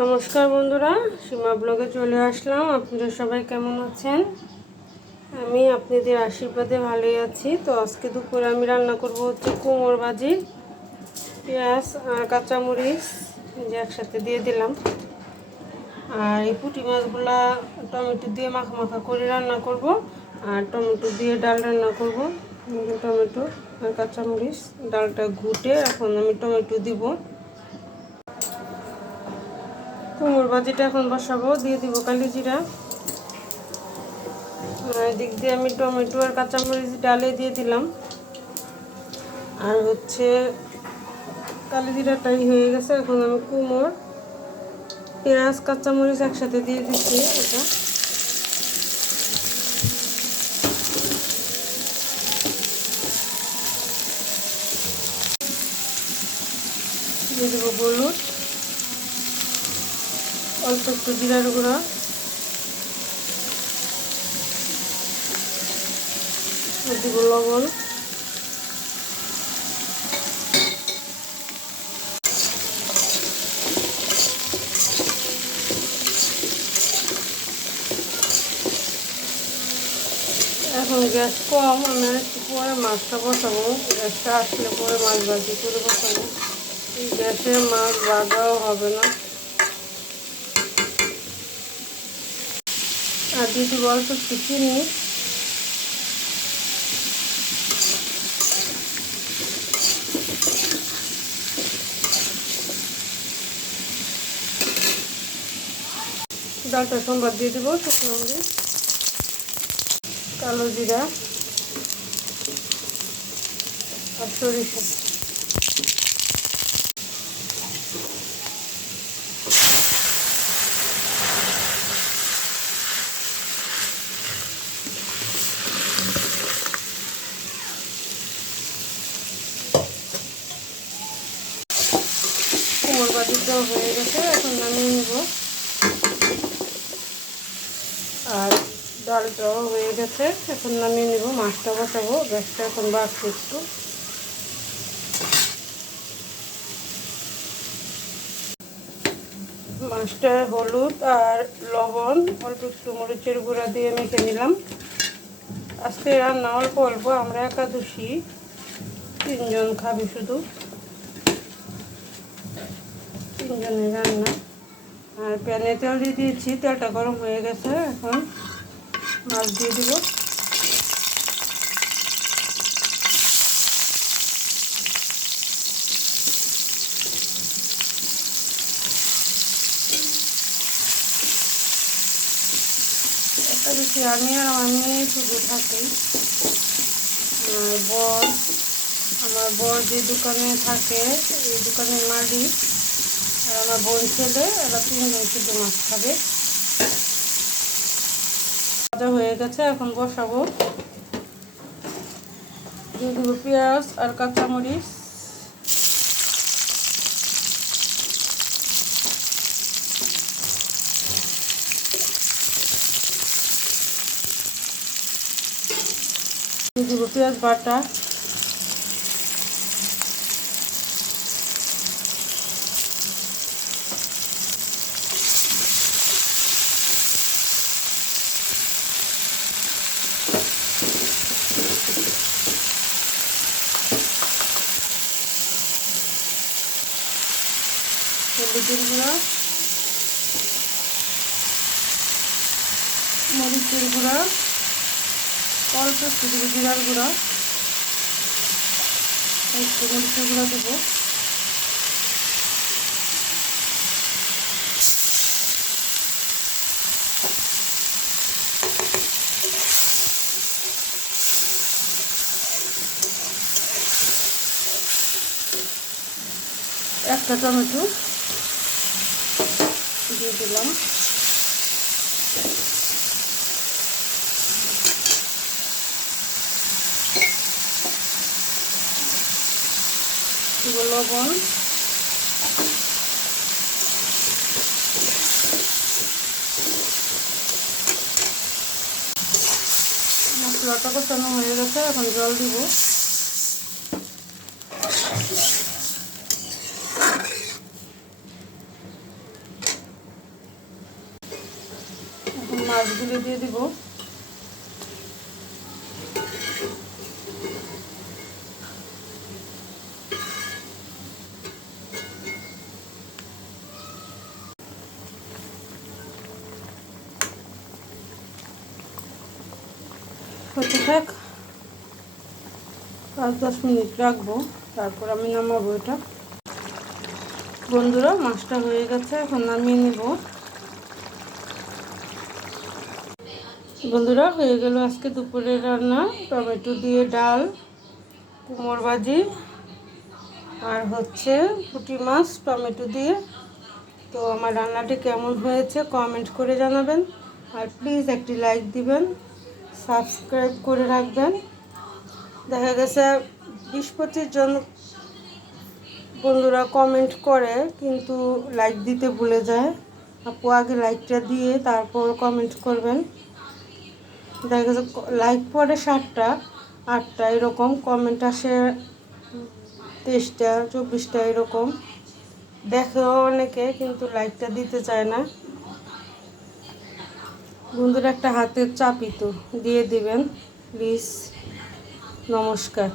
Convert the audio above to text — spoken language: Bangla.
নমস্কার বন্ধুরা, সীমা ব্লগে চলে আসলাম। আপনারা সবাই কেমন আছেন? আমি আপনাদের আশীর্বাদে ভালোই আছি। তো আজকে দুপুরে আমি রান্না করব হচ্ছে কোমর ভাজি, পেঁয়াজ আর কাঁচামরিচ যে একসাথে দিয়ে দিলাম। আর এই পুঁটি মাছগুলা টমেটো দিয়ে মাখা মাখা করে রান্না করব, আর টমেটো দিয়ে ডাল রান্না করব। টমেটো আর কাঁচামরিচ, ডালটা ঘুটে এখন আমি টমেটো দিব। কুমড় ভাজিটা এখন বসাবো, দিয়ে দিব কালি জিরা। এদিক দিয়ে আমি টমেটো আর কাঁচামরিচ ডালে দিয়ে দিলাম। আর হচ্ছে কালি জিরাটাই হয়ে গেছে, এখন আমি কুমড় পেঁয়াজ, কাঁচামরিচ একসাথে দিয়ে দিচ্ছি এটা। দিয়ে দেবো হলুদ। অল্প একটু জিরার গুঁড়া। দিব লবণ। এখন গ্যাস কম, আমি একটু পরে মাছটা বসাবো। গ্যাসটা আসলে পরে মাছ ভাজি করে বসাবো। এই গ্যাসে মাছ ভাজাও হবে না। আর দিয়ে দিব অল্প একটু চিনি ডালটা সোমবার দিয়ে দেবো শুকনো কালো জিরা আর সরিষা। কোমর বাটির দেওয়া হয়ে গেছে, এখন নামিয়ে নেব। আর ডালটাও হয়ে গেছে, এখন নামিয়ে নেব, মাছটা বসাবো, গ্যাসটা এখন বাড়ছে একটু। মাছটা হলুদ আর লবণ, অল্প একটু মরিচের গুঁড়া দিয়ে মেখে নিলাম। আজকে রান্না অল্প অল্প, আমরা একাদশী, তিনজন খাবি শুধু। তিনজনের রান্না আর প্যানে তেল দিয়ে দিয়েছি, তেলটা গরম হয়ে গেছে এখন। মাছ দিয়ে দিব। একটা আমি আর আমার মেয়ে শুধু থাকি বর, আমার বর যে দোকানে থাকে, এই দোকানের মালিক। আর আমার বোন ছেলে এরা তিনজন শুধু মাছ খাবে। ভাজা হয়ে গেছে, এখন বসাবো। দিয়ে পেঁয়াজ আর কাঁচামরিচ। পেঁয়াজ বাটা। হলুদের গুঁড়া মরিচের গুঁড়া অল্প একটু জিরার গুঁড়া একটু মরিচের গুঁড়া দেবো। একটা টমেটো দিয়ে দিলাম। লবণ। মশলাটা কষানো হয়ে গেছে এখন জল দিব। মাছগুলি দিয়ে দিব। থাক, পাঁচ দশ মিনিট রাখব, তারপর আমি নামাবো এটা। বন্ধুরা, মাছটা হয়ে গেছে, এখন নামিয়ে নেব। বন্ধুরা, হয়ে গেল আজকে দুপুরের রান্না। টমেটো দিয়ে ডাল কুমড় ভাজি, আর হচ্ছে পুঁটি মাছ, টমেটো দিয়ে। তো আমার রান্নাটি কেমন হয়েছে কমেন্ট করে জানাবেন। আর প্লিজ একটি লাইক দিবেন, সাবস্ক্রাইব করে রাখবেন। দেখা গেছে বিশ পঁচিশ জন বন্ধুরা কমেন্ট করে, কিন্তু লাইক দিতে ভুলে যায়। আপু আগে লাইকটা দিয়ে তারপর কমেন্ট করবেন। দেখা গেছে লাইক পরে ষাটটা আটটা এরকম কমেন্ট আসে, তেইশটা, চব্বিশটা এরকম। দেখেও অনেকে কিন্তু লাইকটা দিতে চায় না। বন্ধুরা, একটা হাতের চাপি তো দিয়ে দিবেন প্লিজ নমস্কার।